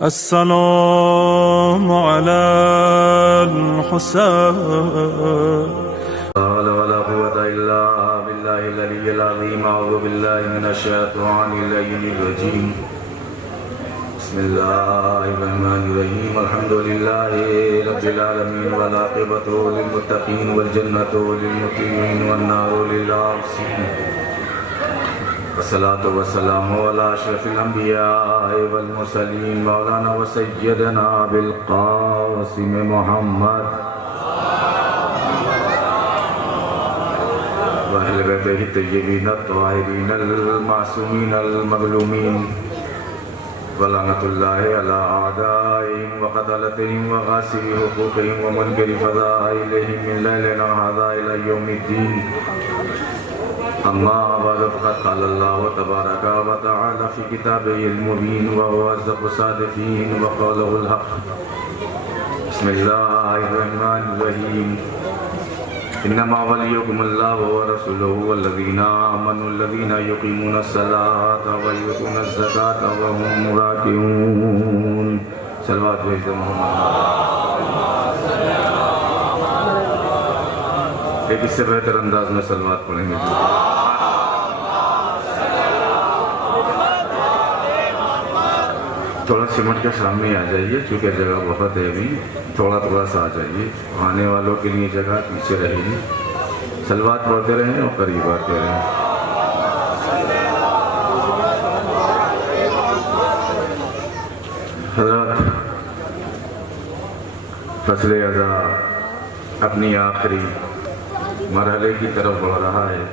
السلام على الحسين. ولا قوة إلا بالله العلي العظيم. أعوذ بالله من الشيطان الرجيم. بسم الله الرحمن الرحيم. الحمد لله رب العالمين والعاقبة للمتقين والجنة للمتقين والنار للعاصين. والصلاة والسلام على أشرف الأنبياء والمرسلين مولانا وسيدنا بالقاسم محمد وأهل بيته الطيبين الطاهرين المعصومين المظلومين ولعنة الله على أعدائهم وقتلتهم وغاسل حقوقهم ومنكر فضائلهم من ليلنا هذا إلى يوم الدين. أما بعد فقد قال الله تبارك وتعالى في كتابه المبين وهو أصدق الصادقين وقوله الحق. بسم الله الرحمن الرحيم. إنما وليكم الله ورسوله والذين آمنوا الذين يقيمون الصلاة ويؤتون الزكاة وهم راكعون. صلوات محمد. ایک اس سے بہتر انداز میں صلوات پڑھیں گے. تھوڑا سمٹ کے سامنے آ جائیے چونکہ جگہ بہت ہے ابھی. تھوڑا سا آ جائیے. آنے والوں کے لیے جگہ پیچھے رہے گی. صلوات پڑھتے رہیں اور قریب آتے رہیں. حضرات، فصل ازا اپنی آخری مرحلے کی طرف بڑھ رہا ہے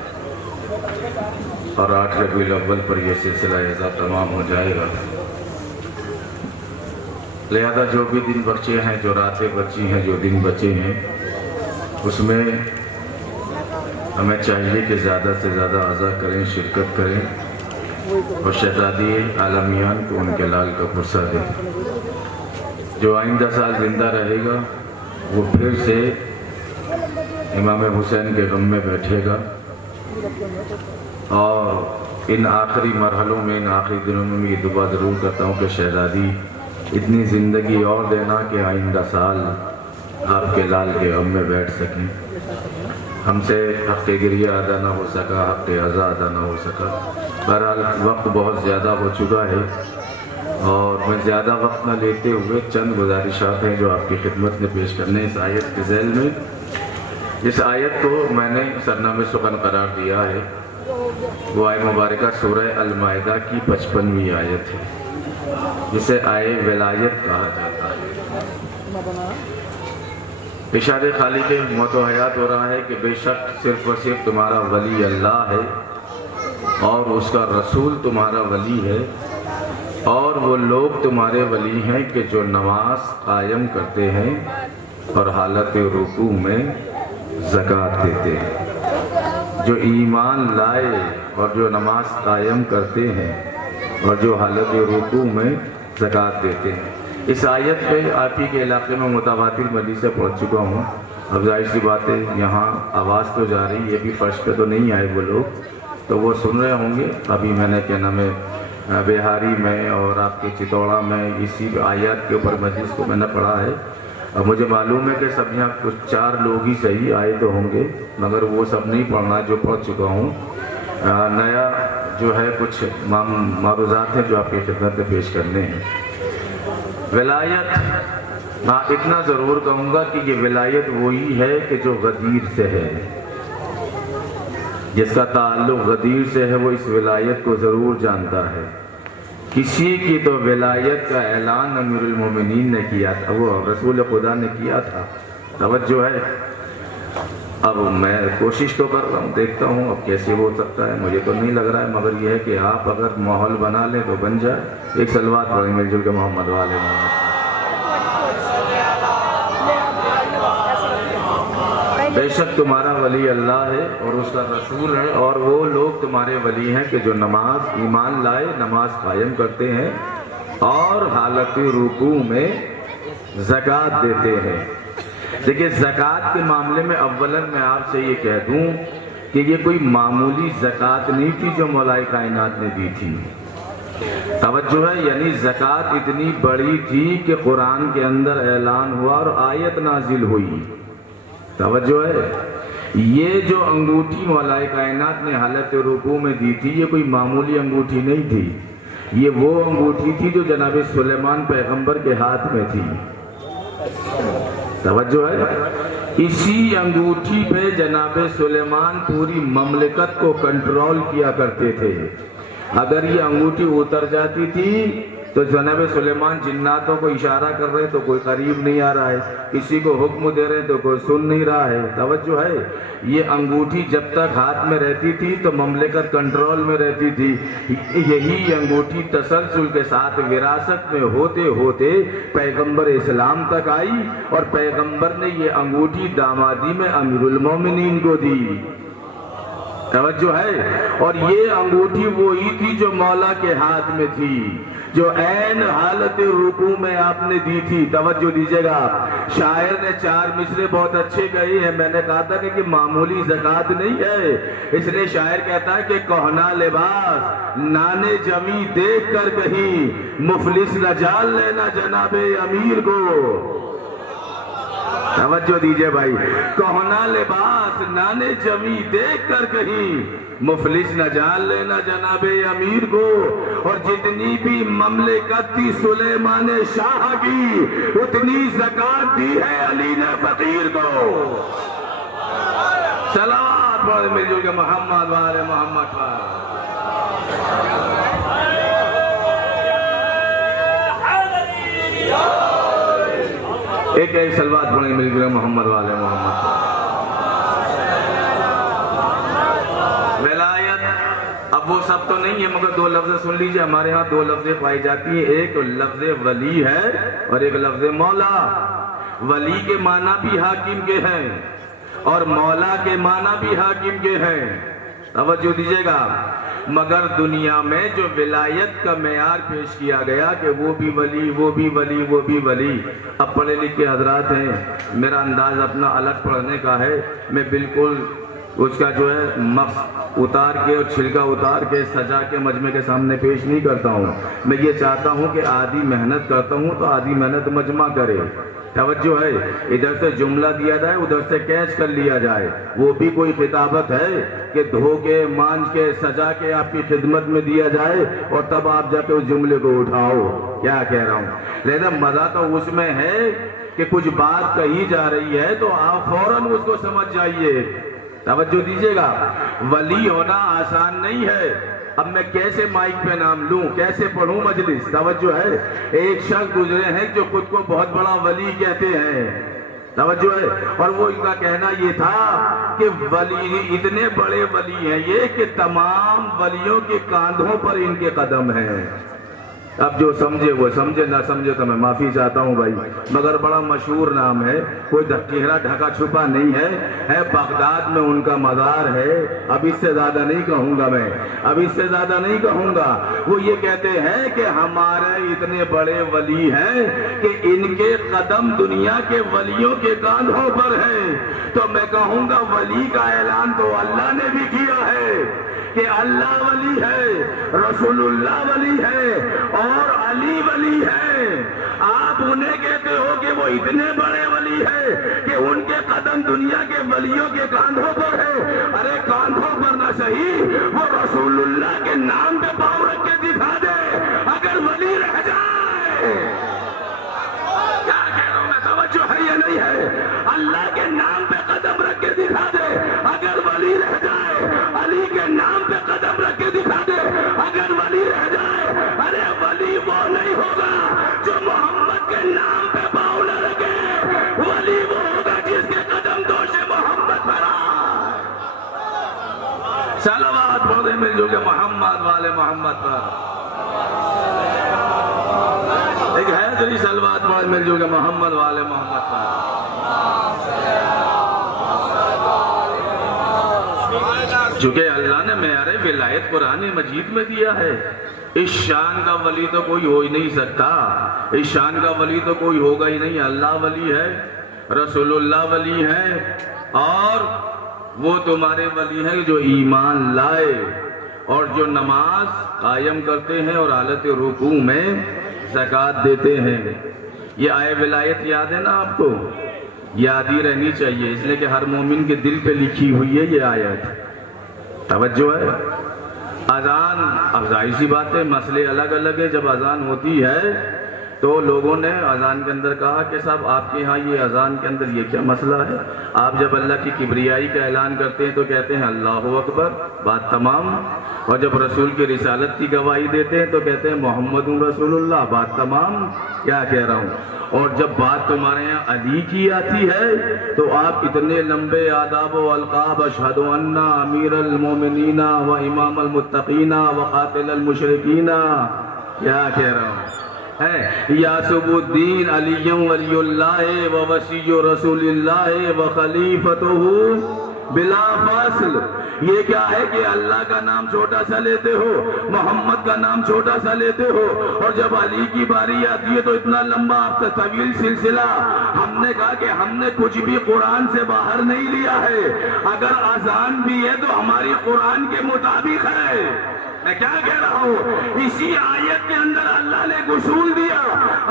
اور 8 ربیع الاول پر یہ سلسلہ ازا تمام ہو جائے گا. لہذا جو بھی دن بچے ہیں، جو راتیں بچی ہیں، جو دن بچے ہیں، اس میں ہمیں چاہیے کہ زیادہ سے زیادہ عزا کریں، شرکت کریں اور شہزادی عالمیان کو ان کے لال کا پرسہ دیں. جو آئندہ سال زندہ رہے گا وہ پھر سے امام حسین کے غم میں بیٹھے گا. اور ان آخری مرحلوں میں، ان آخری دنوں میں میں یہ دعا ضرور کرتا ہوں کہ شہزادی اتنی زندگی اور دینا کہ آئندہ سال آپ کے لال کے غم میں بیٹھ سکیں. ہم سے حق گریہ ادا نہ ہو سکا، حق عزا ادا نہ ہو سکا. بہرحال وقت بہت زیادہ ہو چکا ہے اور میں زیادہ وقت نہ لیتے ہوئے چند گزارشات ہیں جو آپ کی خدمت میں پیش کرنے اس آیت کے ذیل میں. اس آیت کو میں نے سرنامِ سخن قرار دیا ہے. وہ آیت مبارکہ سورہ المائدہ کی 55ویں آیت ہے جسے آئے ولایت کہا جاتا ہے. ارشاد خالق موت و حیات ہو رہا ہے کہ بے شک صرف اور صرف تمہارا ولی اللہ ہے اور اس کا رسول تمہارا ولی ہے اور وہ لوگ تمہارے ولی ہیں کہ جو نماز قائم کرتے ہیں اور حالت رکوع میں زکوٰۃ دیتے ہیں. جو ایمان لائے اور جو نماز قائم کرتے ہیں اور جو حالت رکوع میں زکوٰۃ دیتے ہیں. اس آیت پہ آپ ہی کے علاقے میں متواتر مجلس سے پہنچ چکا ہوں. اب ظاہر سی بات ہے یہاں آواز تو جا رہی ہے، ابھی فرش پہ تو نہیں آئے وہ لوگ، تو وہ سن رہے ہوں گے. ابھی میں نے کیا نام ہے بہاری میں اور آپ کے چتوڑا میں اسی آیات کے اوپر مجلس کو میں نے پڑھا ہے. اب مجھے معلوم ہے کہ سب یہاں کچھ 4 لوگ ہی صحیح آئے تو ہوں گے، مگر وہ سب نہیں پڑھنا جو پڑھ چکا ہوں. نیا جو ہے کچھ معروضات ہیں جو آپ کی خدمت میں پیش کرنے ہیں. ولایت، ہاں اتنا ضرور کہوں گا کہ یہ ولایت وہی ہے کہ جو غدیر سے ہے. جس کا تعلق غدیر سے ہے وہ اس ولایت کو ضرور جانتا ہے. کسی کی تو ولایت کا اعلان امیر المومنین نے کیا تھا، وہ رسول خدا نے کیا تھا. توجہ ہے. اب میں کوشش تو کر رہا ہوں، دیکھتا ہوں اب کیسے ہو سکتا ہے. مجھے تو نہیں لگ رہا ہے، مگر یہ ہے کہ آپ اگر ماحول بنا لیں تو بن جائے. ایک صلوات پڑھیں مل جل کے محمد والے محمد. بے شک تمہارا ولی اللہ ہے اور اس کا رسول ہے اور وہ لوگ تمہارے ولی ہیں کہ جو نماز ایمان لائے، نماز قائم کرتے ہیں اور حالت رکوع میں زکوٰۃ دیتے ہیں. دیکھیں زکوٰۃ کے معاملے میں اولاً میں آپ سے یہ کہہ دوں کہ یہ کوئی معمولی زکوٰۃ نہیں تھی جو مولا کائنات نے دی تھی. توجہ ہے، یعنی زکوٰۃ اتنی بڑی تھی کہ قرآن کے اندر اعلان ہوا اور آیت نازل ہوئی۔ توجہ ہے، یہ جو انگوٹھی مولا کائنات نے حالت رکوع میں دی تھی، یہ کوئی معمولی انگوٹھی نہیں تھی، یہ وہ انگوٹھی تھی جو جناب سلیمان پیغمبر کے ہاتھ میں تھی۔ توجہ ہے، اسی انگوٹھی پہ جناب سلیمان پوری مملکت کو کنٹرول کیا کرتے تھے۔ اگر یہ انگوٹھی اتر جاتی تھی تو جناب سلیمان جناتوں کو اشارہ کر رہے تو کوئی قریب نہیں آ رہا ہے، کسی کو حکم دے رہے تو کوئی سن نہیں رہا ہے۔ توجہ ہے، یہ انگوٹھی جب تک ہاتھ میں رہتی تھی تو مملکت کنٹرول میں رہتی تھی۔ یہی انگوٹھی تسلسل کے ساتھ وراثت میں ہوتے ہوتے پیغمبر اسلام تک آئی اور پیغمبر نے یہ انگوٹھی دامادی میں امیر المومنین کو دی۔ توجہ ہے، اور یہ انگوٹھی وہی تھی جو مولا کے ہاتھ میں تھی، جو عین حالت رکوع میں آپ نے دی تھی۔ توجہ دیجیے گا، شاعر نے 4 مصرے بہت اچھے کہے ہیں، میں نے کہا تھا کہ معمولی زکوٰۃ نہیں ہے، اس لیے شاعر کہتا ہے کہ کہنا لباس نانے جمی دیکھ کر کہیں مفلس نہ جان لینا جناب امیر کو۔ توجہ دیجئے بھائی، کہنا لباس نانے جمی دیکھ کر کہیں مفلس نہ جان لینا جناب امیر کو۔ اور جتنی بھی مملکت تھی سلیمان شاہ کی، اتنی زکوٰۃ دی ہے علی نے فقیر کو۔ صلوات پڑھ مل جل کے محمد والے محمد پر۔ ایک ایک صلوات پڑھیں مل گئے محمد والے محمد۔ ولایت اب وہ سب تو نہیں ہے، مگر 2 لفظ سن لیجئے، ہمارے ہاں 2 لفظیں پائی جاتی ہیں، ایک لفظ ولی ہے اور ایک لفظ مولا۔ ولی کے معنی بھی حاکم کے ہیں اور مولا کے معنی بھی حاکم کے ہیں۔ توجہ دیجئے گا، مگر دنیا میں جو ولایت کا معیار پیش کیا گیا کہ وہ بھی ولی، وہ بھی ولی، وہ بھی ولی، اب پڑھے لکھے حضرات ہیں، میرا انداز اپنا الگ پڑھنے کا ہے، میں بالکل اس کا جو ہے مقصد اتار کے اور چھلکا اتار کے سجا کے مجمع کے سامنے پیش نہیں کرتا ہوں، میں یہ چاہتا ہوں کہ آدھی محنت کرتا ہوں تو آدھی محنت مجمع کرے۔ توجہ ہے، ادھر سے جملہ دیا جائے ادھر سے کیچ کر لیا جائے، وہ بھی کوئی خطابت ہے کہ دھو کے مانج کے سجا کے آپ کی خدمت میں دیا جائے اور تب آپ جا کے اس جملے کو اٹھاؤ۔ کیا کہہ رہا ہوں، لیکن مزہ تو اس میں ہے کہ کچھ بات کہی جا رہی ہے تو آپ فوراً اس کو سمجھ جائیے۔ توجہ دیجیے گا، ولی ہونا آسان نہیں ہے۔ اب میں کیسے مائک پہ نام لوں، کیسے پڑھوں مجلس؟ توجہ ہے، ایک شخص گزرے ہیں جو خود کو بہت بڑا ولی کہتے ہیں۔ توجہ ہے، اور وہ ان کا کہنا یہ تھا کہ ولی اتنے بڑے ولی ہیں یہ کہ تمام ولیوں کے کاندھوں پر ان کے قدم ہیں۔ اب جو سمجھے وہ سمجھے، نہ سمجھے تو میں معافی چاہتا ہوں بھائی، مگر بڑا مشہور نام ہے، کوئی چہرہ ڈھکا چھپا نہیں ہے، بغداد میں ان کا مزار ہے۔ اب اس سے زیادہ نہیں کہوں گا، میں اب اس سے زیادہ نہیں کہوں گا۔ وہ یہ کہتے ہیں کہ ہمارے اتنے بڑے ولی ہیں کہ ان کے قدم دنیا کے ولیوں کے کاندھوں پر ہیں۔ تو میں کہوں گا ولی کا اعلان تو اللہ نے بھی کیا ہے کہ اللہ ولی ہے، رسول اللہ ولی ہے اور علی ولی ہے۔ آپ انہیں کہتے ہو کہ وہ اتنے بڑے ولی ہیں کہ ان کے قدم دنیا کے ولیوں کے کاندھوں پر ہے۔ ارے کاندھوں پر نہ صحیح، وہ رسول اللہ کے نام پہ پاؤں رکھ کے دکھا دے اگر ولی رہ جائے۔ کیا کہہ رہا ہوں میں، توجہ ہے یا نہیں ہے؟ اللہ کے نام پہ قدم رکھ کے دکھا دے اگر ولی رہ جائے، علی کے نام پہ قدم رکھ کے دکھا دے اگر ولی رہ جائے۔ ارے ولی وہ نہیں ہوگا جو محمد کے نام پہ پاؤں نہ رکھے، ولی وہ ہوگا جس کے قدم دوش محمد پر آئے۔ صلوات پڑھیں مل جو کہ محمد والے محمد پر۔ ایک حیدری صلوات پڑھیں مل جو کہ محمد والے محمد پر۔ چونکہ اللہ نے معیار ولایت قرآن مجید میں دیا ہے، اس شان کا ولی تو کوئی ہو ہی نہیں سکتا، اس شان کا ولی تو کوئی ہوگا ہی نہیں۔ اللہ ولی ہے، رسول اللہ ولی ہے اور وہ تمہارے ولی ہیں جو ایمان لائے اور جو نماز قائم کرتے ہیں اور حالت رکوع میں زکوٰۃ دیتے ہیں. یہ آئے ولایت یاد ہے نا آپ کو؟ یاد ہی رہنی چاہیے، اس لیے کہ ہر مومن کے دل پہ لکھی ہوئی ہے یہ آیت. توجہ ہے. اذان، اب ظاہر سی بات ہے مسئلے الگ الگ ہے. جب اذان ہوتی ہے تو لوگوں نے اذان کے اندر کہا کہ صاحب آپ کے ہاں یہ اذان کے اندر یہ کیا مسئلہ ہے؟ آپ جب اللہ کی کبریائی کا اعلان کرتے ہیں تو کہتے ہیں اللہ اکبر، بات تمام. اور جب رسول کی رسالت کی گواہی دیتے ہیں تو کہتے ہیں محمد رسول اللہ، بات تمام. کیا کہہ رہا ہوں؟ اور جب بات تمہارے یہاں علی کی آتی ہے تو آپ اتنے لمبے آداب و القاب، اشہد ان امیر المومنین و امام المتقین و قاتل المشرکین. کیا کہہ رہا ہوں؟ یاسب الدین علی ولی اللہ و وصی رسول اللہ و خلیفتہ بلا فاصل. یہ کیا ہے کہ اللہ کا نام چھوٹا سا لیتے ہو، محمد کا نام چھوٹا سا لیتے ہو، اور جب علی کی باری آتی ہے تو اتنا لمبا آپ کا طویل سلسلہ. ہم نے کہا کہ ہم نے کچھ بھی قرآن سے باہر نہیں لیا ہے. اگر اذان بھی ہے تو ہماری قرآن کے مطابق ہے. میں کیا کہہ رہا ہوں؟ اسی آیت کے اندر اللہ نے اصول دیا.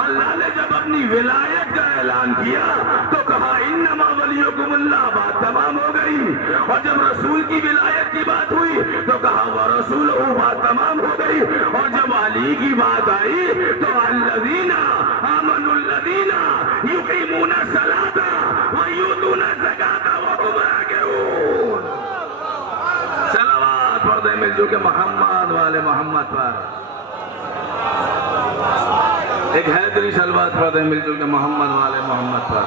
اللہ نے جب اپنی ولایت کا اعلان کیا تو کہا انما ولیکم اللہ، بات تمام ہو گئی. اور جب رسول کی ولایت کی بات ہوئی تو کہا ورسولہ، بات تمام ہو گئی. اور جب علی کی بات آئی تو الذین آمنوا الذین یقیمون الصلاۃ ویؤتون الزکاۃ وهم راکعون. صلوات پڑھ دیں مل جو کہ محمد والے محمد پر. ایک حیدری صلوات پڑھ دیں مل جو کہ محمد والے محمد پر.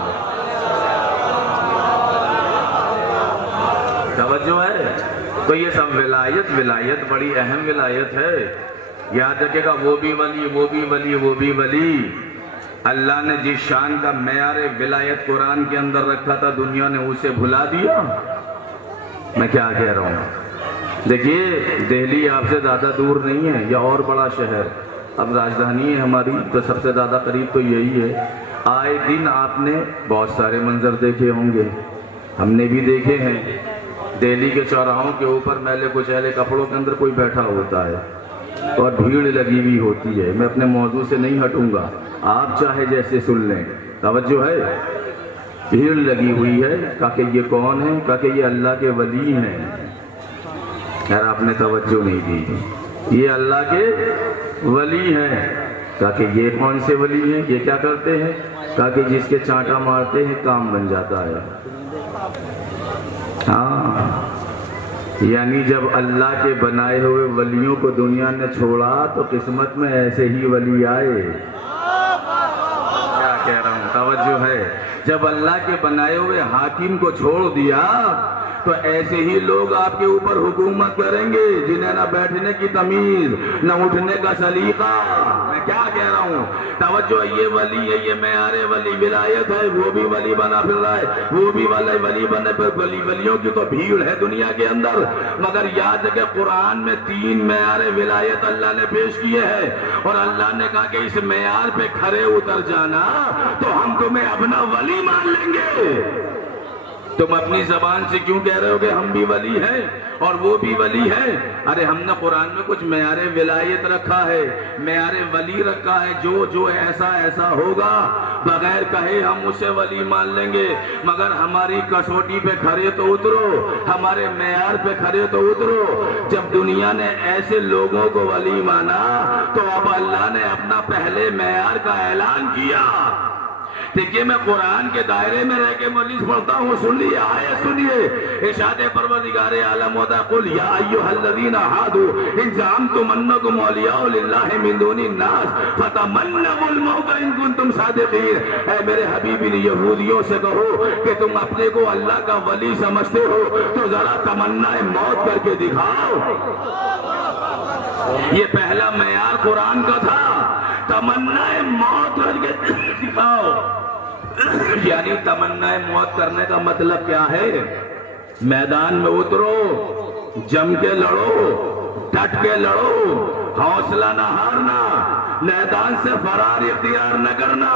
توجہ ہے. تو یہ سب ولایت بڑی اہم ولایت ہے. یاد رکھے گا، وہ بھی ولی، وہ بھی ولی، وہ بھی ولی. اللہ نے جس شان کا معیار ولایت قرآن کے اندر رکھا تھا دنیا نے اسے بھلا دیا. میں کیا کہہ رہا ہوں؟ دیکھیے دہلی آپ سے زیادہ دور نہیں ہے، یا اور بڑا شہر. اب راجدھانی ہے ہماری تو سب سے زیادہ قریب تو یہی ہے. آئے دن آپ نے بہت سارے منظر دیکھے ہوں گے، ہم نے بھی دیکھے ہیں. دہلی کے چوراہوں کے اوپر میلے کچیلے کپڑوں کے اندر کوئی بیٹھا ہوتا ہے اور بھیڑ لگی ہوئی ہوتی ہے. میں اپنے موضوع سے نہیں ہٹوں گا، آپ چاہے جیسے سن لیں. توجہ ہے. بھیڑ لگی ہوئی ہے. کہا کہ یہ کون ہے؟ کہا کہ یہ اللہ کے ولی ہیں. یار آپ نے توجہ نہیں دی. یہ اللہ کے ولی ہیں. کہا کہ یہ کون سے ولی ہیں؟ یہ کیا کرتے ہیں؟ کہا کہ جس کے چانٹا مارتے ہیں کام بن جاتا ہے. ہاں، یعنی جب اللہ کے بنائے ہوئے ولیوں کو دنیا نے چھوڑا تو قسمت میں ایسے ہی ولی آئے. کیا کہہ رہا ہوں؟ توجہ ہے. جب اللہ کے بنائے ہوئے حاکم کو چھوڑ دیا تو ایسے ہی لوگ آپ کے اوپر حکومت کریں گے جنہیں نہ بیٹھنے کی تمیز نہ اٹھنے کا سلیقہ. میں کیا کہہ رہا ہوں؟ توجہ. یہ ولی ہے، یہ معیار ولی ولایت ہے. وہ بھی ولی بنا پھر رہا ہے، وہ بھی ولی بنے پھر ولیوں کی تو بھیڑ ہے دنیا کے اندر. مگر یاد ہے کہ قرآن میں 3 معیار ولایت اللہ نے پیش کیے ہیں، اور اللہ نے کہا کہ اس معیار پہ کھرے اتر جانا تو ہم تمہیں اپنا ولی مان لیں گے. تم اپنی زبان سے کیوں کہہ رہے ہو کہ ہم بھی ولی ہیں اور وہ بھی ولی ہیں؟ ارے ہم نے قرآن میں کچھ معیار ولایت رکھا ہے، معیار ولی رکھا ہے. جو ایسا ہوگا بغیر کہے ہم اسے ولی مان لیں گے. مگر ہماری کسوٹی پہ کھڑے تو اترو، ہمارے معیار پہ کھڑے تو اترو. جب دنیا نے ایسے لوگوں کو ولی مانا تو اب اللہ نے اپنا پہلے معیار کا اعلان کیا. دیکھیے میں قرآن کے دائرے میں رہ کے مجلس پڑھتا ہوں. سن لیے آیت سنیے. ارشاد پروردگار عالم ہوتا ہے قل یا ایھا الذین ھادوا ان زعمتم انکم اولیاء للہ من دون الناس فتمنوا الموت ان کنتم صادقین. اے میرے حبیب ان یہودیوں سے کہو کہ تم اپنے کو اللہ کا ولی سمجھتے ہو تو ذرا تمنا موت کر کے دکھاؤ. یہ پہلا معیار قرآن کا تھا، تمنا موت کر کے دکھاؤ. یعنی تمنا موت کرنے کا مطلب کیا ہے؟ میدان میں اترو، جم کے لڑو، ڈٹ کے لڑو، حوصلہ نہ ہارنا، میدان سے فرار اختیار نہ کرنا.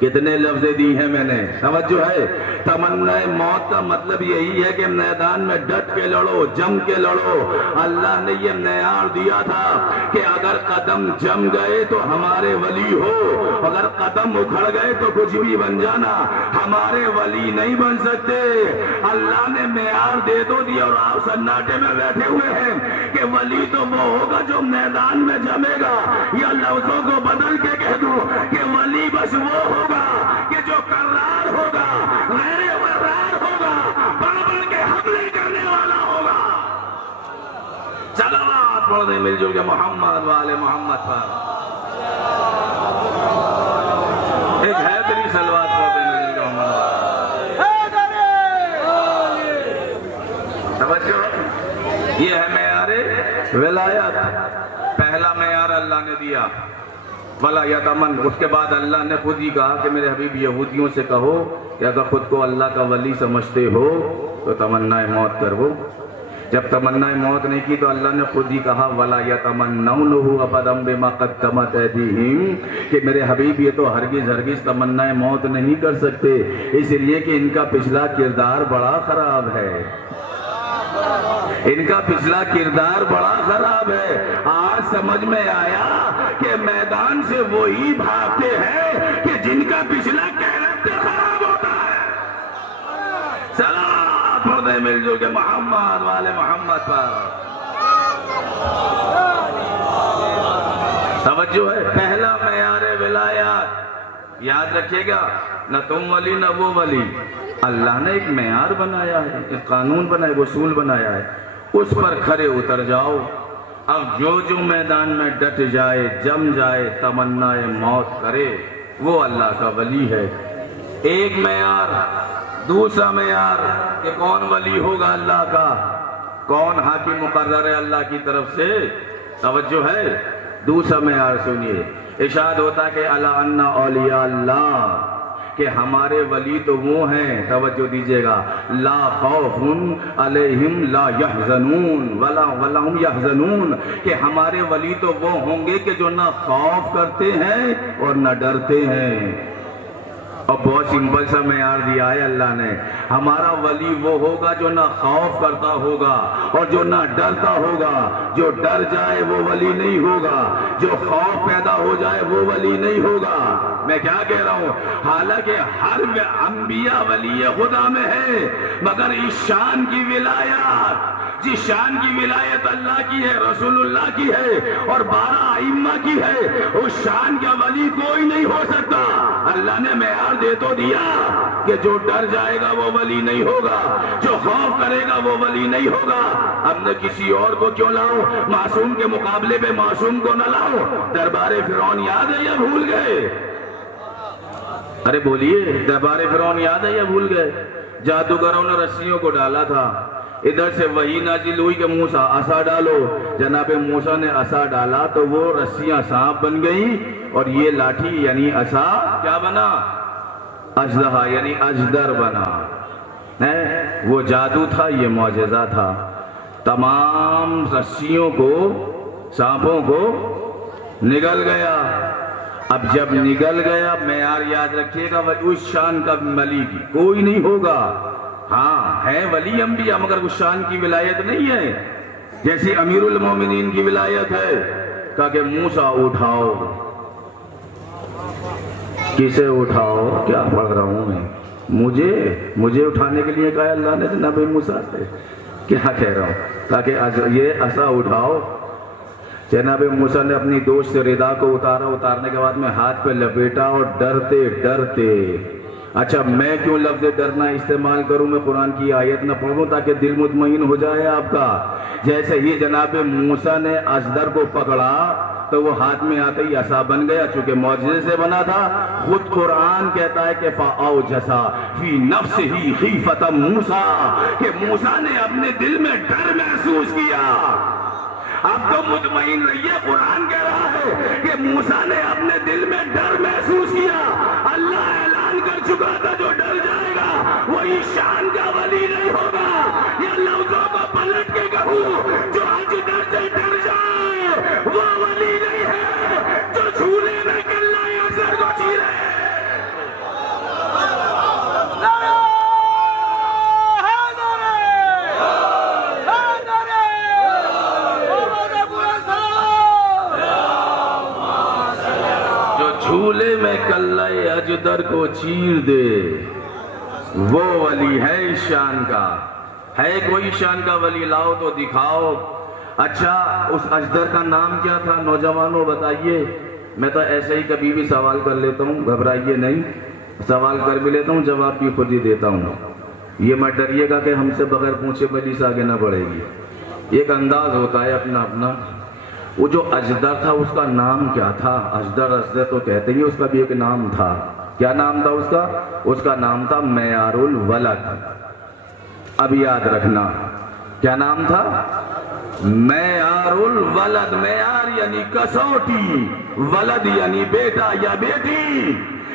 کتنے لفظیں دی ہیں میں نے، توجہ ہے؟ تمنا موت کا مطلب یہی ہے کہ میدان میں ڈٹ کے لڑو، جم کے لڑو۔ اللہ نے یہ معیار دیا تھا کہ اگر قدم جم گئے تو ہمارے ولی ہو، اگر قدم اکھڑ گئے تو کچھ بھی بن جانا، ہمارے ولی نہیں بن سکتے۔ اللہ نے معیار دے تو دیا، اور آپ سناٹے میں بیٹھے ہوئے ہیں کہ ولی تو وہ ہوگا جو میدان میں جمے گا، یا لفظوں کو بدل کے کہہ دوں کہ ولی بس وہ ہوگا کہ جو کرار ہوگا، غیر ورار ہوگا، بڑھ بڑھ کے حملے کرنے والا ہوگا۔ صلوات پڑھ دیں مل جل کے محمد والے محمد پر، ایک حیدری صلوات پڑھ دیں مل جل کے محمد والے۔ توجہ، یہ ہے معیار ولایت۔ پہلا معیار اللہ نے دیا ولا یتمن، اس کے بعد اللہ نے خود ہی کہا کہ میرے حبیب یہودیوں سے کہو کہ اگر خود کو اللہ کا ولی سمجھتے ہو تو تمنا موت کرو۔ جب تمنا موت نہیں کی تو اللہ نے خود ہی کہا ولا یتمنونه ابدا بما قدمت ایدیہم، کہ میرے حبیب یہ تو ہرگز ہرگز تمنا موت نہیں کر سکتے، اس لیے کہ ان کا پچھلا کردار بڑا خراب ہے، ان کا پچھلا کردار بڑا خراب ہے۔ آج سمجھ میں آیا کہ میدان سے وہی بھاگتے ہیں کہ جن کا پچھلا کیریکٹر خراب ہوتا ہے۔ صلوات پڑھ دیں مل جل کے محمد والے محمد پر۔ توجہ ہے، پہلا معیار ولایات، یاد رکھیے گا، نہ تم ولی نہ وہ ولی، اللہ نے ایک معیار بنایا ہے، ایک قانون بنایا، اصول بنایا ہے، اس پر کھرے اتر جاؤ۔ اب جو میدان میں ڈٹ جائے، جم جائے، تمنا موت کرے، وہ اللہ کا ولی ہے۔ ایک معیار۔ دوسرا معیار کہ کون ولی ہوگا اللہ کا، کون حاکم مقرر ہے اللہ کی طرف سے، توجہ ہے؟ دوسرا معیار سنیے، ارشاد ہوتا کہ الا ان اولیاء اللہ، کہ ہمارے ولی تو وہ ہیں، توجہ دیجئے گا، لا خوف علیہم لا یحزنون ولا هم یحزنون، کہ ہمارے ولی تو وہ ہوں گے کہ جو نہ خوف کرتے ہیں اور نہ ڈرتے ہیں۔ اور بہت سمپل سا معیار دیا ہے اللہ نے، ہمارا ولی وہ ہوگا جو نہ خوف کرتا ہوگا اور جو نہ ڈرتا ہوگا۔ جو ڈر جائے وہ ولی نہیں ہوگا، جو خوف پیدا ہو جائے وہ ولی نہیں ہوگا۔ میں کیا کہہ رہا ہوں؟ حالانکہ ہر انبیاء ولی خدا میں ہے، مگر اس شان کی ولایت، جس شان کی ولایت اللہ کی ہے، رسول اللہ کی ہے اور 12 ائمہ کی ہے، اس شان کا ولی کوئی نہیں ہو سکتا۔ اللہ نے معیار دے تو دیا کہ جو ڈر جائے گا وہ ولی نہیں ہوگا، جو خوف کرے گا وہ ولی نہیں ہوگا۔ اب نہ کسی اور کو کیوں لاؤ، معصوم کے مقابلے پہ معصوم کو نہ لاؤ۔ دربار فرعون یاد ہے یا بھول گئے؟ ارے بولیے، دربار فرعون یاد ہے یا بھول گئے؟ جادوگروں نے رسیوں کو ڈالا تھا، ادھر سے وہی نازل ہوئی کہ موسیٰ عصا ڈالو، جناب موسیٰ نے عصا ڈالا تو وہ رسیاں سانپ بن گئیں اور یہ لاٹھی یعنی عصا کیا بنا؟ اژدہا یعنی اجدر بنا۔ وہ جادو تھا، یہ معجزہ تھا۔ تمام رسیوں کو، سانپوں کو نگل گیا۔ اب جب نگل گیا، معیار یاد رکھیے گا، اس شان کا ولی کوئی نہیں ہوگا۔ ہاں ہے ولی انبیاء مگر اس شان کی ولایت نہیں ہے جیسی امیر المومنین کی ولایت ہے۔ کہا کہ موسیٰ اٹھاؤ، کسے اٹھاؤ؟ کیا پڑھ رہا ہوں میں؟ مجھے اٹھانے کے لیے کہا اللہ نے جناب موسیٰ سے، کیا کہہ رہا ہوں؟ کہا کہ یہ عصا اٹھاؤ۔ جناب موسیٰ نے اپنی دوست ردا کو اتارا، اتارنے کے بعد میں ہاتھ پہ لپیٹا اور ڈرتے ڈرتے، اچھا میں کیوں لفظ ڈرنا استعمال کروں؟ میں قرآن کی آیت نہ پڑھوں تاکہ دل مطمئن ہو جائے آپ کا۔ جیسے ہی جناب موسیٰ نے اژدر کو پکڑا تو وہ ہاتھ میں آتے ہی عصا بن گیا، چونکہ معجزے سے بنا تھا۔ خود قرآن کہتا ہے کہ فَأَوْجَسَ فِي نَفْسِهِ خِیفَةَ مُوسَىٰ، کہ موسیٰ نے اپنے دل میں ڈر محسوس کیا۔ اب تو مطمئن رہیے، قرآن کہہ رہا ہے کہ موسیٰ نے اپنے دل میں ڈر محسوس کیا۔ اللہ اعلان کر چکا تھا جو ڈر جائے گا وہی شان کا ولی نہیں ہوگا۔ یا لفظوں کو پلٹ کے کہوں، جو آج ڈر سے ڈر جائے وہ ولی نہیں ہے، جو جھولے میں کلہ اثر کو چیرے۔ جھولے میں کلے اجدر کو چیر دے، وہ ولی ہے اس شان کا۔ ہے کوئی شان کا ولی؟ لاؤ تو دکھاؤ۔ اچھا اس اجدر کا نام کیا تھا نوجوانوں بتائیے؟ میں تو ایسے ہی کبھی بھی سوال کر لیتا ہوں، گھبرائیے نہیں، سوال کر بھی لیتا ہوں، جواب بھی خود ہی دیتا ہوں۔ یہ مت ڈریے گا کہ ہم سے بغیر پوچھے پلیس آگے نہ بڑھے گی، ایک انداز ہوتا ہے اپنا اپنا۔ وہ جو اجدر تھا اس کا نام کیا تھا؟ اجدر تو کہتے ہیں، اس کا بھی ایک نام تھا۔ کیا نام تھا اس کا؟ اس کا نام تھا معیار الولد۔ اب یاد رکھنا کیا نام تھا؟ معیار الولد۔ معیار یعنی کسوٹی، ولد یعنی بیٹا یا بیٹی،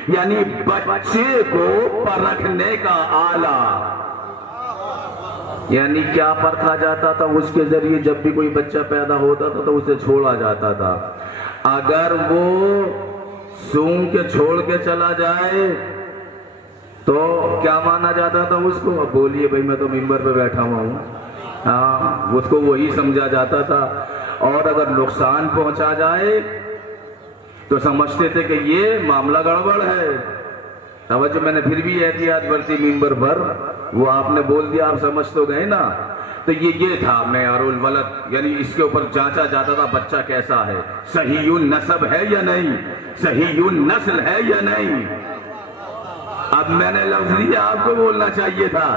یعنی بچے کو پرکھنے کا آلہ۔ یعنی کیا پرکھا جاتا تھا اس کے ذریعے؟ جب بھی کوئی بچہ پیدا ہوتا تھا تو اسے چھوڑا جاتا تھا۔ اگر وہ سونگ کے چھوڑ کے چلا جائے تو کیا مانا جاتا تھا اس کو؟ اب بولیے بھائی، میں تو ممبر پہ بیٹھا ہوا ہوں۔ ہاں، اس کو وہی سمجھا جاتا تھا۔ اور اگر نقصان پہنچا جائے تو سمجھتے تھے کہ یہ معاملہ گڑبڑ ہے۔ توجہ، میں نے پھر بھی احتیاط برتی ممبر پر، وہ آپ نے بول دیا، آپ سمجھ تو گئے نا۔ تو یہ تھا معیار الولد، یعنی اس کے اوپر جانچا جاتا تھا بچہ کیسا ہے، صحیح النسب ہے یا نہیں، صحیح النسل ہے یا نہیں۔ اب میں نے لفظ دیا، آپ کو بولنا چاہیے تھا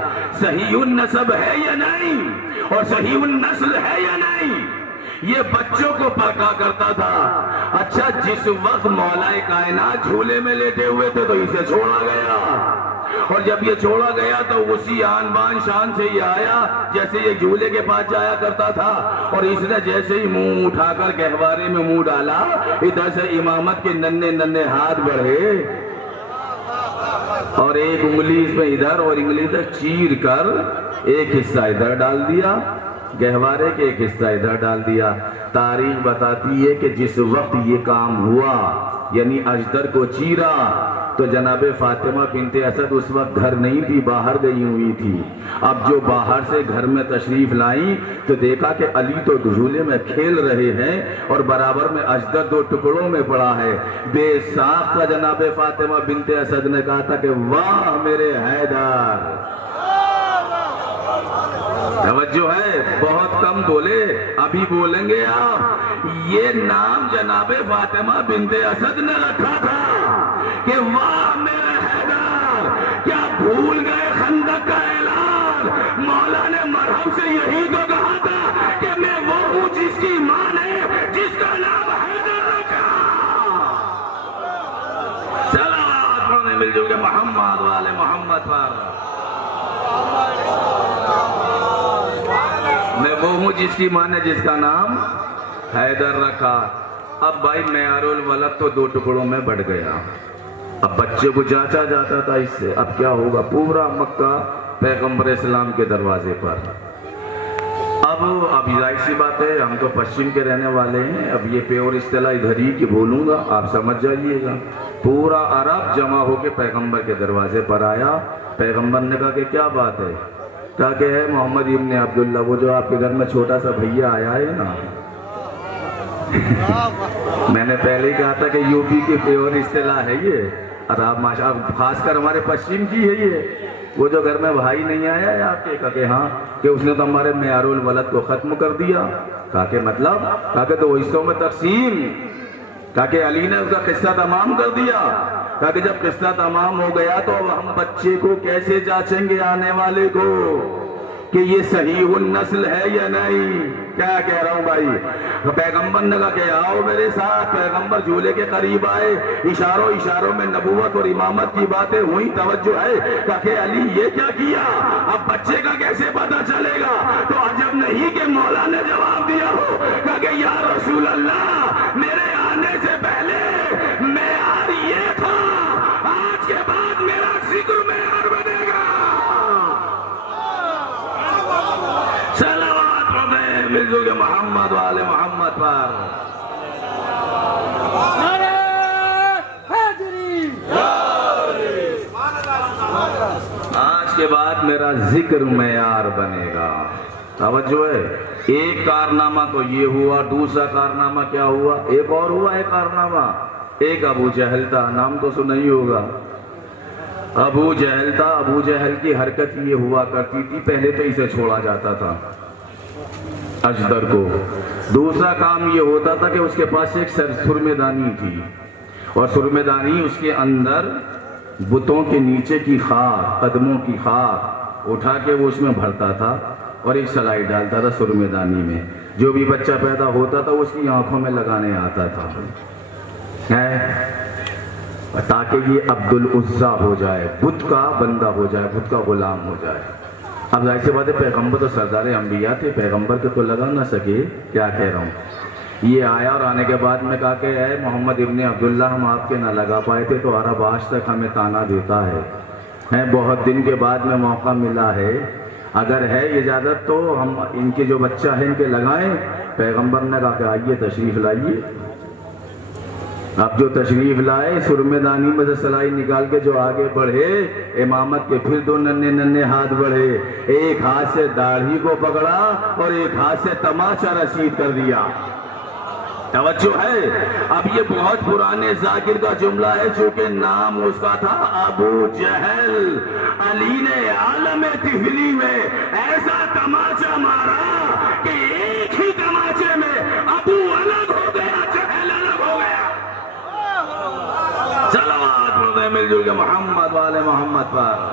صحیح النسب ہے یا نہیں اور صحیح النسل ہے یا نہیں۔ یہ بچوں کو پرکھا کرتا تھا۔ اچھا، جس وقت مولا کائنات جھولے میں لیٹے ہوئے تھے تو اسے چھوڑا گیا، اور جب یہ چھوڑا گیا تو اسی آن بان شان سے یہ آیا جیسے یہ جھولے کے پاس جایا کرتا تھا، اور اس نے جیسے ہی منہ اٹھا کر گہوارے میں منہ ڈالا، ادھر سے امامت کے ننھے ننھے ہاتھ بڑھے اور ایک انگلی اس میں ادھر اور انگلی تک چیر کر ایک حصہ ادھر ڈال دیا، گہوارے کے ایک حصہ ادھر ڈال دیا۔ تاریخ بتاتی ہے کہ جس وقت یہ کام ہوا، یعنی اجدر کو چیرا، تو جناب فاطمہ بنت اسد اس وقت گھر نہیں تھی، باہر گئی ہوئی تھی۔ اب جو باہر سے گھر میں تشریف لائیں تو دیکھا کہ علی تو جھولے میں کھیل رہے ہیں اور برابر میں اجدر دو ٹکڑوں میں پڑا ہے۔ بے ساختہ جناب فاطمہ بنت اسد نے کہا تھا کہ واہ میرے حیدر۔ توجہ ہے، بہت کم بولے، ابھی بولیں گے آپ۔ یہ نام جناب فاطمہ بنت اسد نے رکھا تھا کہ واہ میرے حیدر، کیا بھول گئے خندق کا اعلان؟ مولا نے مرحم سے یہی تو کہا تھا کہ میں وہ ہوں جس کی ماں نے جس کا نام حیدر رکھا۔ صلوات پڑھنے مل جو کہ محمد والے محمد پر۔ میں وہ ہوں جس کی ماں نے جس کا نام حیدر رکھا۔ اب بھائی معیار الولد تو دو ٹکڑوں میں بڑھ گیا، اب بچے کو جانچا جاتا تھا اس سے۔ اب کیا ہوگا؟ پورا مکہ پیغمبر اسلام کے دروازے پر۔ اب ظاہر سی بات ہے، ہم تو پشچم کے رہنے والے ہیں، اب یہ پیور اصطلاح ادھر ہی کی بولوں گا، آپ سمجھ جائیے گا۔ پورا عرب جمع ہو کے پیغمبر کے دروازے پر آیا۔ پیغمبر نے کہا کہ کیا بات ہے؟ کہا کہ ہے محمد ابن عبداللہ، وہ جو آپ کے گھر میں چھوٹا سا بھیا آیا ہے نا۔ میں نے پہلے ہی کہا تھا کہ یو پی کی پیور اصطلاح ہے یہ، اور آپ ماشاءاللہ خاص کر ہمارے پشچم کی ہے یہ۔ وہ جو گھر میں بھائی نہیں آیا ہے آپ کے؟ کہا کہ ہاں، کہ اس نے تو ہمارے معیار الولد کو ختم کر دیا۔ کہا کہ مطلب؟ کہا کہ دو حصوں میں تقسیم۔ کہا کہ علی نے اس کا قصہ تمام کر دیا۔ کہا کہ جب قصہ تمام ہو گیا تو ہم بچے کو کیسے جانچیں گے آنے والے کو کہ یہ صحیح النسل ہے یا نہیں؟ کیا کہہ رہا ہوں بھائی؟ پیغمبر نے کہا کہ آؤ میرے ساتھ۔ پیغمبر جھولے کے قریب آئے، اشاروں میں نبوت اور امامت کی باتیں ہوئی۔ توجہ ہے، کہا کہ علی یہ کیا کیا؟ اب بچے کا کیسے پتا چلے گا؟ تو عجب نہیں کہ مولا نے جواب دیا ہو، کہا کہ یا رسول اللہ، میرے آنے سے پہلے معیار یہ تھا، آج کے بعد میرا ذکر معیار بنے گا۔ مل جو کہ محمد والے محمد پر۔ آج کے بعد میرا ذکر معیار بنے گا۔ توجہ ہے، ایک کارنامہ تو یہ ہوا، دوسرا کارنامہ کیا ہوا؟ ایک اور ہوا ہے کارنامہ ایک ابو جہل تھا، نام تو سنا ہی ہوگا، ابو جہل تھا۔ ابو جہل کی حرکت یہ ہوا کرتی تھی، پہلے تو اسے چھوڑا جاتا تھا اجدر کو۔ دوسرا کام یہ ہوتا تھا کہ اس کے پاس ایک سرمے دانی تھی، اور سرمے دانی اس کے اندر بتوں کے نیچے کی خاک، قدموں کی خاک اٹھا کے وہ اس میں بھرتا تھا اور ایک سلائی ڈالتا تھا سرمے دانی میں۔ جو بھی بچہ پیدا ہوتا تھا اس کی آنکھوں میں لگانے آتا تھا، تاکہ یہ عبد العزا ہو جائے، بت کا بندہ ہو جائے، بت کا غلام ہو جائے۔ اب ظاہر سی بات ہے، پیغمبر تو سردار انبیاء تھے، پیغمبر کے تو لگا نہ سکے، کیا کہہ رہا ہوں۔ یہ آیا اور آنے کے بعد میں کہا کہ اے محمد ابن عبداللہ، ہم آپ کے نہ لگا پائے تھے تو عرب آج تک ہمیں تانا دیتا ہے، بہت دن کے بعد میں موقع ملا ہے، اگر ہے اجازت تو ہم ان کے جو بچہ ہے ان کے لگائیں۔ پیغمبر نے کہا کہ آئیے تشریف لائیے۔ اب جو تشریف لائے، سرمے دانی میں سے سلائی نکال کے جو آگے بڑھے، امامت کے پھر دو ننھے ننھے ہاتھ بڑھے، ایک ہاتھ سے داڑھی کو پکڑا اور ایک ہاتھ سے تماچا رسید کر دیا۔ توجہ ہے، اب یہ بہت پرانے ذاکر کا جملہ ہے، چونکہ نام اس کا تھا ابو جہل۔ علی نے عالم طفلی میں ایسا تماچا مارا کہ ایک ہی تماچے میں ابو الگ ہو گیا، جہل الگ ہو گیا۔ صلوات پڑھتے مل جل کے محمد والے محمد پر۔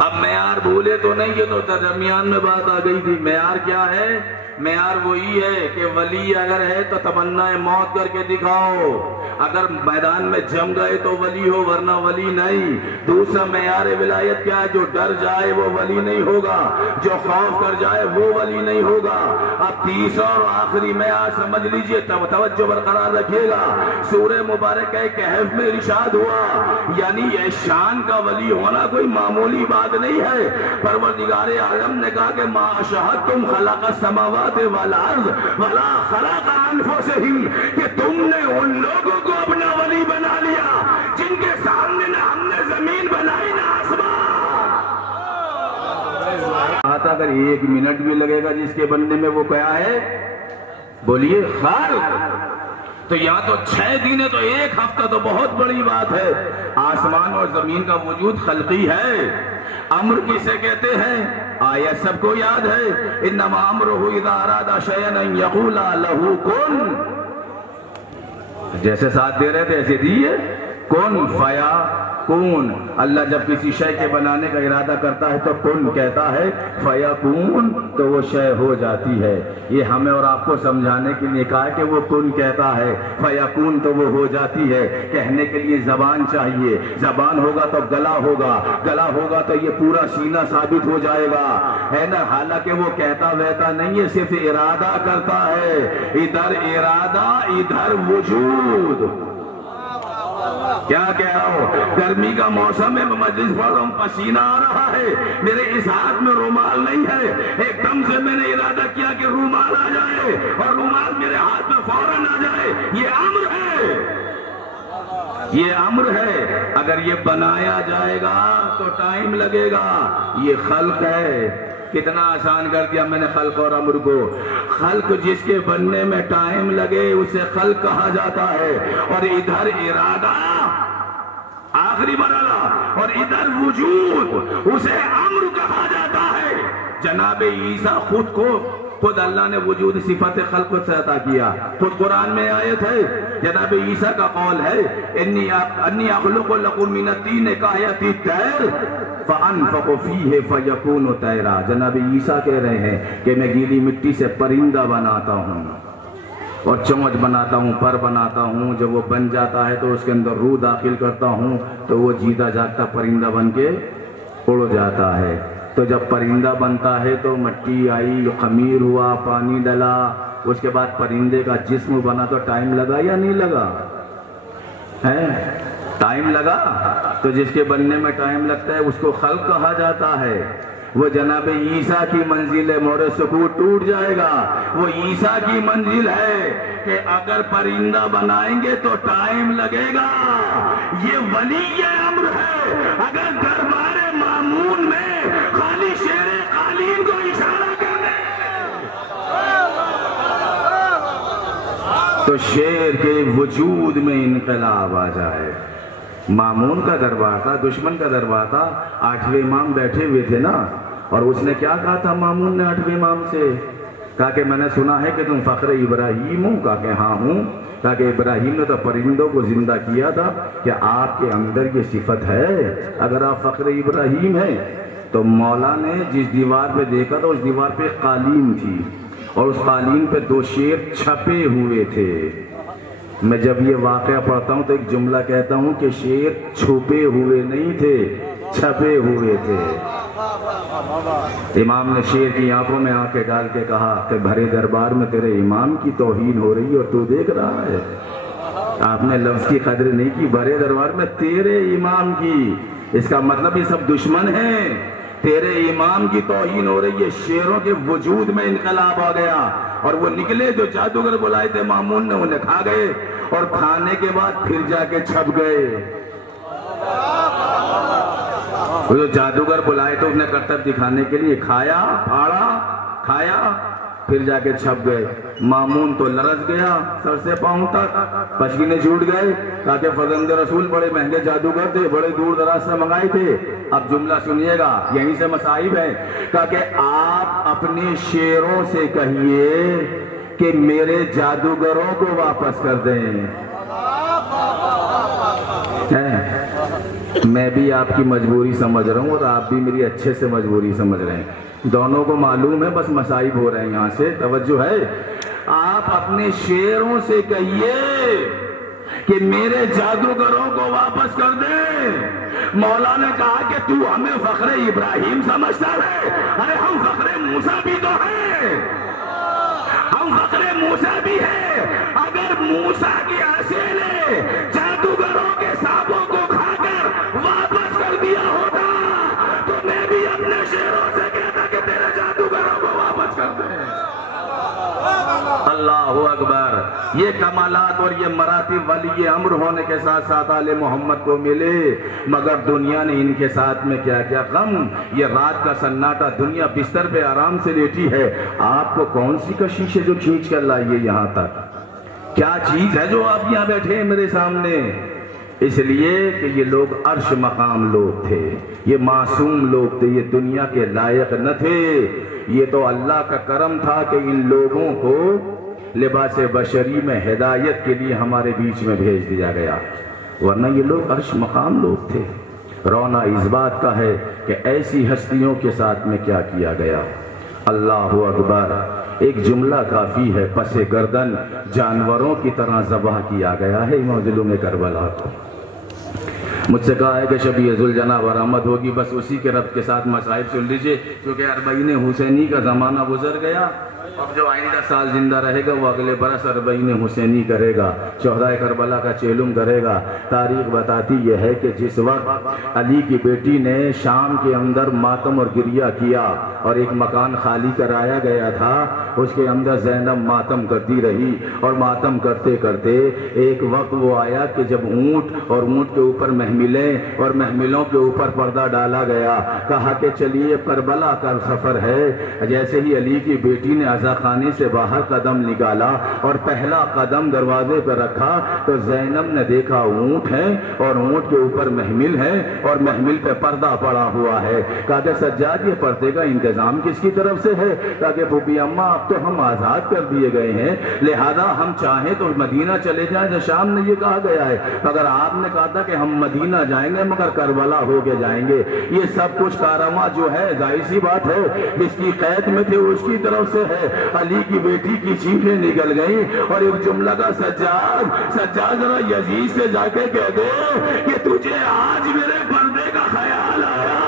اب معیار بھولے تو نہیں، یہ تو درمیان میں بات آ گئی تھی۔ معیار کیا ہے؟ معیار وہی ہے کہ ولی اگر ہے تو تمنا موت کر کے دکھاؤ، اگر میدان میں جم گئے تو ولی ہو، ورنہ ولی نہیں۔ دوسرا معیار ولایت کیا ہے؟ جو ڈر جائے وہ ولی نہیں ہوگا، جو خوف کر جائے وہ ولی نہیں ہوگا۔ اب تیسرا اور آخری معیار سمجھ لیجئے، توجہ برقرار رکھیے گا۔ سورہ مبارکہ کہف میں ارشاد ہوا، یعنی یہ شان کا ولی ہونا کوئی معمولی بات نہیں ہے۔ پروردگار عالم نے کہا کہ ما شاہدتم خلق السماوات والارض ولا خلق انفسہم، کہ تم نے ان لوگوں کو اپنا ولی بنا لیا جن کے سامنے نہ ہم نے زمین بنائی نہ آسمان۔ آتا اگر ایک منٹ بھی لگے گا جس کے بننے میں، وہ کیا ہے؟ بولیے خلق۔ تو یہاں تو 6 دن ہے تو ایک ہفتہ تو بہت بڑی بات ہے۔ آسمان اور زمین کا وجود خلقی ہے۔ امر کسے کہتے ہیں؟ آیت سب کو یاد ہے، انما امرہ اذا اراد شیئا ان یقول لہ کن۔ جیسے ساتھ دے رہے تھے ایسے دیئے، کن فیا کون۔ اللہ جب کسی شے کے بنانے کا ارادہ کرتا ہے تو کن کہتا ہے، فیکون تو وہ شے ہو جاتی ہے۔ یہ ہمیں اور آپ کو سمجھانے کے لیے کہا ہے کہ وہ کن کہتا ہے، فیکون تو وہ ہو جاتی ہے۔ کہنے کے لیے زبان چاہیے، زبان ہوگا تو گلا ہوگا، گلا ہوگا تو یہ پورا سینہ ثابت ہو جائے گا، ہے نا۔ حالانکہ وہ کہتا ویتا نہیں ہے، صرف ارادہ کرتا ہے۔ ادھر ارادہ ادھر وجود۔ کیا کہہ رہا ہوں؟ گرمی کا موسم ہے، میں مجلس پڑھ رہا ہوں، پسینہ آ رہا ہے، میرے اس ہاتھ میں رومال نہیں ہے، ایک دم سے میں نے ارادہ کیا کہ رومال آ جائے اور رومال میرے ہاتھ میں فوراً آ جائے۔ یہ امر ہے، یہ امر ہے۔ اگر یہ بنایا جائے گا تو ٹائم لگے گا۔ یہ خلق ہے۔ کتنا آسان کر دیا میں نے خلق اور امر کو۔ خلق جس کے بننے میں ٹائم لگے اسے خلق کہا جاتا ہے، اور ادھر ارادہ آخری مرحلہ، اور ادھر وجود اسے امر کہا جاتا ہے۔ جناب عیسیٰ خود اللہ نے وجود صفت خلق سے عطا کیا، خود قرآن میں آیت ہے، جناب عیسیٰ کا قول ہے، انی اخلق لکم من الطین کہیۃ الطیر فانفخ فیہ فیکون طیرا۔ جناب عیسیٰ کہہ رہے ہیں کہ میں گیلی مٹی سے پرندہ بناتا ہوں اور چونچ بناتا ہوں، پر بناتا ہوں، جب وہ بن جاتا ہے تو اس کے اندر روح داخل کرتا ہوں تو وہ جیتا جاگتا پرندہ بن کے اڑ جاتا ہے۔ تو جب پرندہ بنتا ہے تو مٹی آئی، خمیر ہوا، پانی ڈلا، اس کے بعد پرندے کا جسم بنا، تو ٹائم لگا یا نہیں لگا؟ ہے ٹائم لگا۔ تو جس کے بننے میں ٹائم لگتا ہے اس کو خلق کہا جاتا ہے۔ وہ جناب عیسیٰ کی منزل ہے، مور سکوت ٹوٹ جائے گا۔ وہ عیسیٰ کی منزل ہے کہ اگر پرندہ بنائیں گے تو ٹائم لگے گا۔ یہ ولی امر ہے۔ اگر دربار مامون میں خالی شیر قالین کو اشارہ کرنے تو شیر کے وجود میں انقلاب آ جائے۔ مامون کا دربار تھا، دشمن کا دربار تھا، 8ویں امام بیٹھے ہوئے تھے نا، اور اس نے کیا کہا تھا مامون نے 8ویں امام سے؟ کہا کہ میں نے سنا ہے کہ تم فخر ابراہیم ہو۔ کہا کہ ہاں ہوں۔ کہا کہ ابراہیم نے تو پرندوں کو زندہ کیا تھا، کہ آپ کے اندر یہ صفت ہے؟ اگر آپ فخر ابراہیم ہیں تو مولا نے جس دیوار پہ دیکھا تھا اس دیوار پہ قالین تھی، اور اس قالین پہ 2 شیر چھپے ہوئے تھے۔ میں جب یہ واقعہ پڑھتا ہوں تو ایک جملہ کہتا ہوں کہ شیر چھپے ہوئے نہیں تھے، چھپے ہوئے تھے۔ امام نے شیر کی آنکھوں میں آنکھیں ڈال کے کہا کہ بھرے دربار میں تیرے امام کی توہین ہو رہی ہے اور تو دیکھ رہا ہے۔ آپ نے لفظ کی قدر نہیں کی، بھرے دربار میں تیرے امام کی، اس کا مطلب یہ سب دشمن ہیں، تیرے امام کی توہین ہو رہی ہے۔ شیروں کے وجود میں انقلاب آ گیا، اور وہ نکلے جو جادوگر بلائے تھے مامون نے، انہیں کھا گئے، اور کھانے کے بعد پھر جا کے چھپ گئے۔ وہ جو جادوگر بلائے تھے انہیں کرتب دکھانے کے لیے کھایا، پھاڑا، کھایا، پھر جا کے چھپ گئے۔ مامون تو لرز گیا سر سے پاؤں تک، پشکینے چھوٹ گئے۔ کہا کہ فرزند رسول بڑے مہنگے جادوگر تھے، بڑے دور دراز سے منگائے تھے۔ اب جملہ سنیے گا، یہیں سے مصائب ہے۔ کہا کہ آپ اپنے شیروں سے کہیے کہ میرے جادوگروں کو واپس کر دیں۔ میں بھی آپ کی مجبوری سمجھ رہا ہوں، اور آپ بھی میری اچھے سے مجبوری سمجھ رہے ہیں، دونوں کو معلوم ہے، بس مصائب ہو رہے ہیں یہاں سے۔ توجہ ہے، آپ اپنے شیروں سے کہیے کہ میرے جادوگروں کو واپس کر دیں۔ مولا نے کہا کہ تو ہمیں فخر ابراہیم سمجھتا ہے؟ ارے ہم فخر موسیٰ بھی تو ہیں، ہم فخر موسیٰ بھی ہیں۔ اگر موسیٰ کی حاصل جادوگروں کے سانپوں کو کھا کر واپس کر دیا ہوتا تو میں بھی اپنے شیروں سے کہتا کہ تیرے جادوگروں کو واپس کر دیں۔ اللہ اکبر۔ یہ کمالات اور یہ مراتب ولی امر ہونے کے ساتھ ساتھ آل محمد کو ملے، مگر دنیا نے ان کے ساتھ میں کیا کیا غم۔ یہ رات کا سناٹا، دنیا بستر پہ آرام سے لیٹی ہے، آپ کو کون سی کشش ہے جو کھینچ کر لائیے یہاں تک؟ کیا چیز ہے جو آپ یہاں بیٹھے ہیں میرے سامنے؟ اس لیے کہ یہ لوگ عرش مقام لوگ تھے، یہ معصوم لوگ تھے، یہ دنیا کے لائق نہ تھے۔ یہ تو اللہ کا کرم تھا کہ ان لوگوں کو لباس بشری میں ہدایت کے لیے ہمارے بیچ میں بھیج دیا گیا، ورنہ یہ لوگ عرش مقام لوگ تھے۔ رونا اس بات کا ہے کہ ایسی ہستیوں کے ساتھ میں کیا کیا گیا۔ اللہ اکبر۔ ایک جملہ کافی ہے، پس گردن جانوروں کی طرح ذبح کیا گیا ہے مظلوم کربلا کو۔ مجھ سے کہا ہے کہ شبیہ ذوالجناح برآمد ہوگی، بس اسی کے رب کے ساتھ مصائب سن لیجئے، کیونکہ 40 حسینی کا زمانہ گزر گیا۔ اب جو آئندہ سال زندہ رہے گا وہ اگلے برس 40 حسینی کرے گا، شہدائے کربلا کا چیلم کرے گا۔ تاریخ بتاتی یہ ہے کہ جس وقت علی کی بیٹی نے شام کے اندر ماتم اور گریہ کیا اور ایک مکان خالی کرایا گیا تھا، اس کے اندر زینب ماتم کرتی رہی، اور ماتم کرتے کرتے ایک وقت وہ آیا کہ جب اونٹ اور اونٹ کے اوپر محملیں اور محملوں کے اوپر پردہ ڈالا گیا، کہا کہ چلیے کربلا کا سفر ہے۔ جیسے ہی علی کی بیٹی نے عزا خانے سے باہر قدم نکالا اور پہلا قدم دروازے پر رکھا تو زینب نے دیکھا اونٹ ہے اور اونٹ کے اوپر محمل ہے اور محمل پہ پردہ پڑا ہوا ہے۔ کہا کہ سجاد یہ پردے کا انتظام کس کی طرف سے ہے؟ کہا کہ بھوپی اماں اب تو ہم آزاد کر دیے گئے ہیں، لہذا ہم چاہیں تو مدینہ چلے جائیں، جو شام نے یہ کہا گیا ہے، مگر آپ نے کہا تھا کہ ہم مدینہ جائیں گے مگر کربلا ہو کے جائیں گے۔ یہ سب کچھ کارواں جو ہے ظاہر سی بات ہے جس کی قید میں تھے اس کی طرف سے ہے۔ علی کی بیٹی کی چیخیں نکل گئیں اور ایک جملہ کا سجاد ذرا یزید سے جا کے کہہ دے کہ تجھے آج میرے پردے کا خیال آیا۔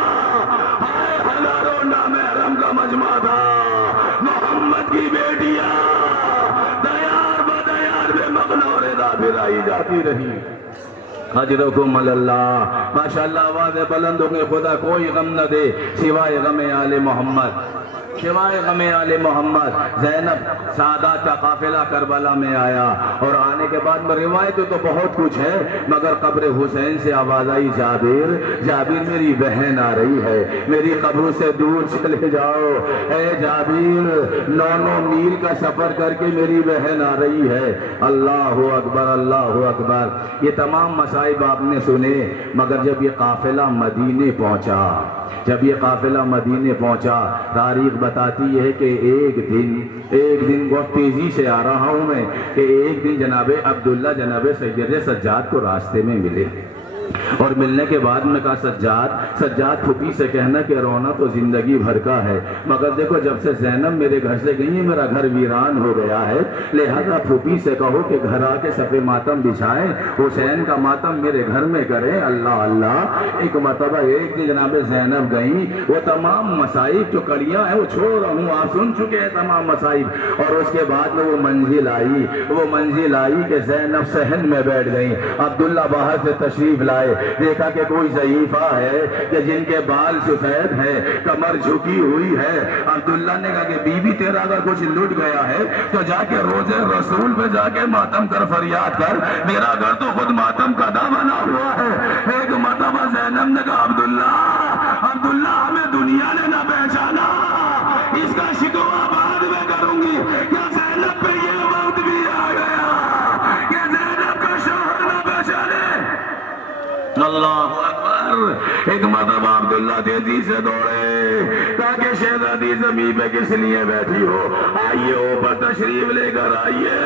ہزاروں نامحرم کا مجمع تھا، محمد کی بیٹیاں دیار بدیار بے مغنا اور رضا پھرائی جاتی رہی۔ اجرکم اللہ، ماشاءاللہ آواز بلند ہو گئے، خدا کوئی غم نہ دے سوائے غم آل محمد۔ سوائے غم آل محمد زینب سعادات کا قافلہ کربلا میں آیا، اور آنے کے بعد میں روایتیں تو بہت کچھ ہے، مگر قبر حسین سے آواز آئی جابر جابر میری بہن آ رہی ہے، میری قبر سے دور چلے جاؤ، اے جابر 9 میل کا سفر کر کے میری بہن آ رہی ہے۔ اللہ اکبر اللہ اکبر۔ یہ تمام مصائب آپ نے سنے، مگر جب یہ قافلہ مدینے پہنچا، جب یہ قافلہ مدینے پہنچا، تاریخ بتاتی ہے کہ ایک دن بہت تیزی سے آ رہا ہوں میں، کہ ایک دن جناب عبداللہ جناب سید سجاد کو راستے میں ملے، اور ملنے کے بعد میں کہا سجاد پھوپھی سے کہنا کہ رونا تو زندگی بھر کا ہے، مگر دیکھو جب سے زینب میرے گھر سے گئی ہے میرا گھر ویران ہو گیا ہے، لہذا پھوپھی سے کہو کہ گھر آ کے صف ماتم بچھائیں، حسین کا ماتم میرے گھر میں کریں۔ اللہ اللہ۔ ایک مرتبہ ایک دن جناب زینب گئی، وہ تمام مصائب جو کڑیاں ہیں وہ چھوڑ رہا ہوں، آپ سن چکے ہیں تمام مصائب، اور اس کے بعد میں وہ منزل آئی کہ زینب صحن میں بیٹھ گئی، عبداللہ باہر سے تشریف لائے، دیکھا کہ کوئی ضعیفہ ہے کہ جن کے بال سفید ہے، کمر جھکی ہوئی ہے۔ عبداللہ نے کہا کہ بی بی تیرا اگر کچھ لٹ گیا ہے تو جا کے روزے رسول پہ جا کے ماتم کر، فریاد کر، میرا گھر تو خود ماتم کدا بنا ہوا ہے۔ ایک مرتبہ زینب نے کہا عبداللہ ہمیں دنیا نے نہ پہچانا، اس کا شکوہ بعد میں کروں گی، کیا زینب پہ یہ وقت بھی آ گیا کہ زینب کا شوہر نہ پہچانے؟ اللہ اکبر۔ ایک مرتبہ عبداللہ تیزی سے دوڑے، تاکہ شہزادی زمین پہ کس لیے بیٹھی ہو، آئیے اوپر تشریف لے کر آئیے۔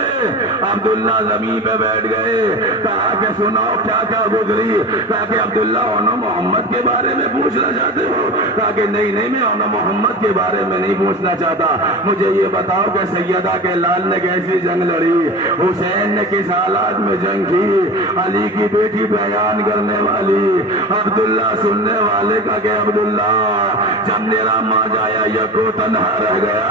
عبداللہ زمین پہ بیٹھ گئے، کہا کہ سناؤ کیا کیا گزری، کہا کہ عبداللہ اونا محمد کے بارے میں پوچھنا چاہتے ہو، کہا کہ نہیں میں اونا محمد کے بارے میں نہیں پوچھنا چاہتا، مجھے یہ بتاؤ کہ سیدہ کے لال نے کیسی جنگ لڑی، حسین نے کس حالات میں جنگ کی، علی کی بیٹی بیان کرنے والی، عبداللہ سننے والے کا کہ عبداللہ جب میرا ماں جایا یکو تنہا رہ گیا،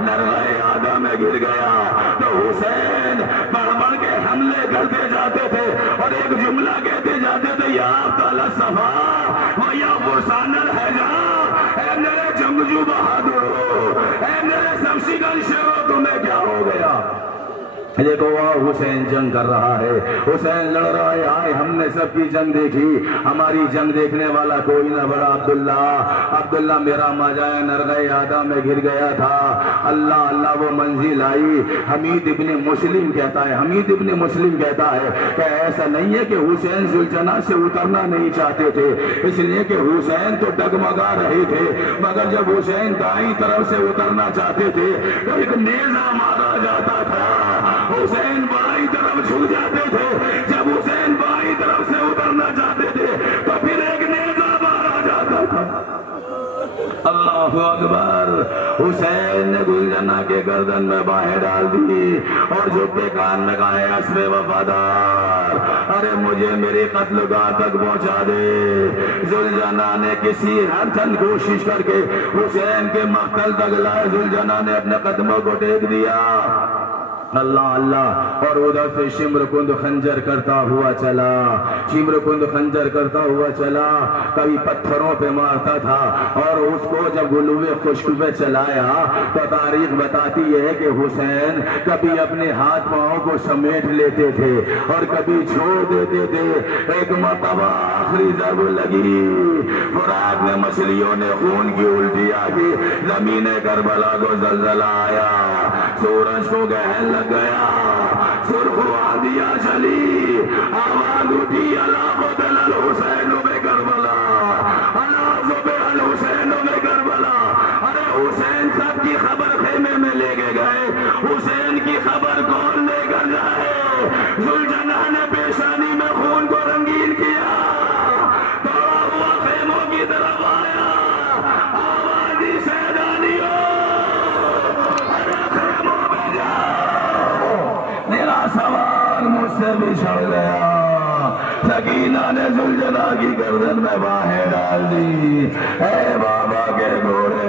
نرغہ آدھا میں گر گیا، تو حسین بڑھ کے حملے کرتے جاتے تھے اور ایک جملہ کہتے جاتے تھے، یا عبداللہ صفا و یا فرسان الحجا، اے میرے جنگجو بہادرو، اے میرے شمشیگن شیرو، تمہیں کیا ہو گیا؟ دیکھو حسین جنگ کر رہا ہے، حسین لڑ رہا ہے، آئے ہم نے سب کی جنگ دیکھی، ہماری جنگ دیکھنے والا کوئی نہ بڑا عبداللہ میرا ماجایا نرغہ آدھا میں گر گیا تھا۔ اللہ وہ منزل آئی، حمید ابن مسلم کہتا ہے کہ ایسا نہیں ہے کہ حسین ذوالجناح سے اترنا نہیں چاہتے تھے، اس لیے کہ حسین تو ڈگمگا رہے تھے، مگر جب حسین دائیں طرف سے اترنا چاہتے تھے تو ایک نیزہ مارا جاتا تھا، حسین بائیں طرف جھک جاتے تھے، جب حسین بائیں طرف سے اترنا چاہتے تھے تو پھر ایک نیزہ مارا جاتا تھا۔ اللہ اکبر۔ حسین نے ذوالجناح کے گردن میں باہیں ڈال دی اور جھک کے کان میں کہا، اے اسب وفادار، ارے مجھے میری قتل گاہ تک پہنچا دے۔ ذوالجناح نے کسی ہر چند کوشش کر کے حسین کے مقتل تک لائے، ذوالجناح نے اپنے قدموں کو ٹیک دیا۔ اللہ اور ادھر سے شمر کند خنجر کرتا ہوا چلا، کبھی پتھروں پہ مارتا تھا، اور اس کو جب گلوے خشک پہ چلایا تو تاریخ بتاتی ہے کہ حسین کبھی اپنے ہاتھ پاؤں کو سمیٹ لیتے تھے اور کبھی چھوڑ دیتے تھے۔ ایک مرتبہ آخری ضرب لگی، فرات میں مچھلیوں نے خون کی الٹیاں کی، زمین کربلا کو زلزلہ آیا، سورج کو گہن لگ گیا، سرخ وادیاں چلی، آواز اٹھی، اللہ قتل الحسین بکربلا، اللہ ذبح الحسین بکربلا۔ ارے حسین سب کی خبر خیمے میں لے کے گئے، حسین کی خبر کون لے کر جائے؟ ذوالجناح نے پیشانی میں خون کو رنگین کیا، دوڑا ہوا خیموں کی طرف آیا، آوازی سیدانیوں، سوار مجھ سے بچھڑ گیا۔ سکینہ نے ذوالجناح کی گردن میں باہیں ڈال دی، اے بابا کے گھوڑے۔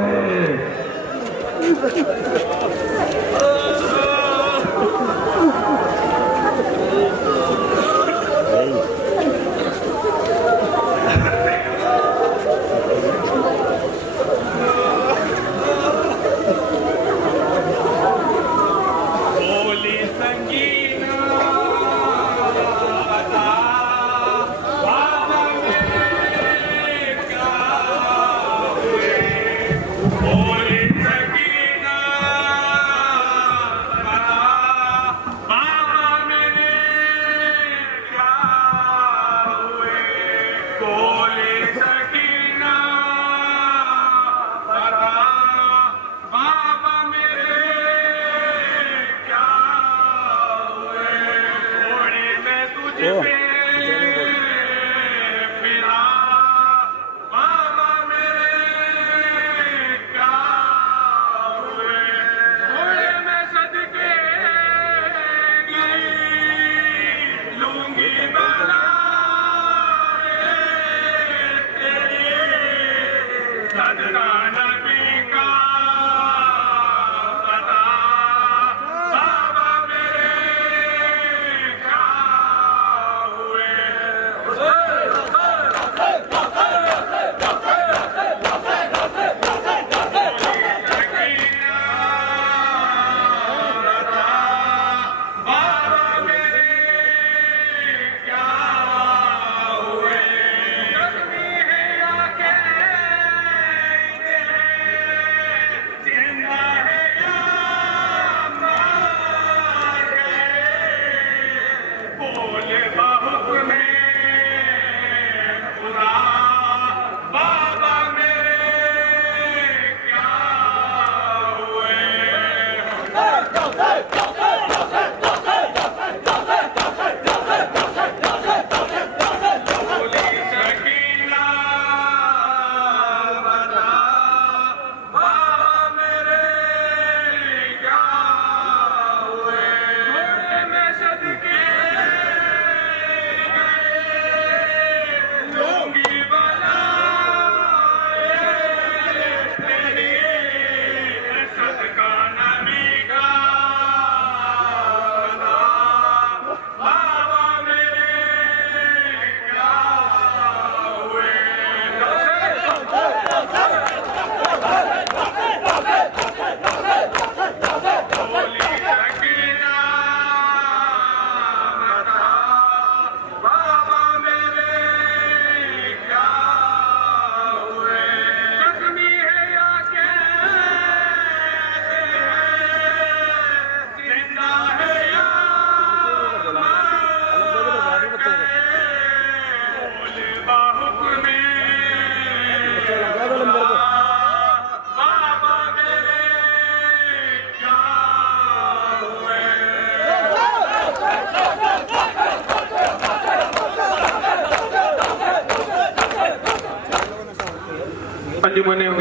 انجمن حسین